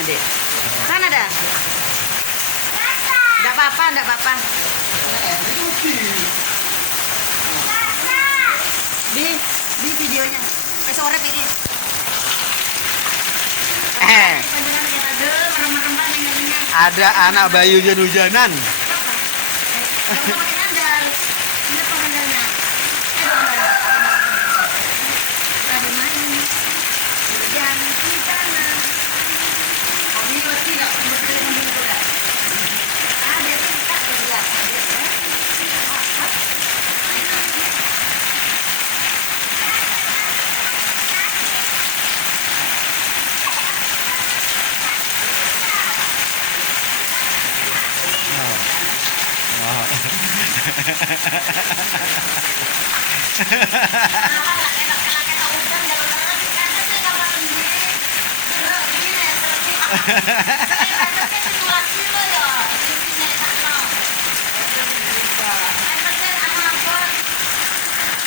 Dek. Sana dah. Enggak apa-apa, enggak apa-apa. Di videonya. Sore ini. Ada anak bayi hujan-hujanan. Hahaha.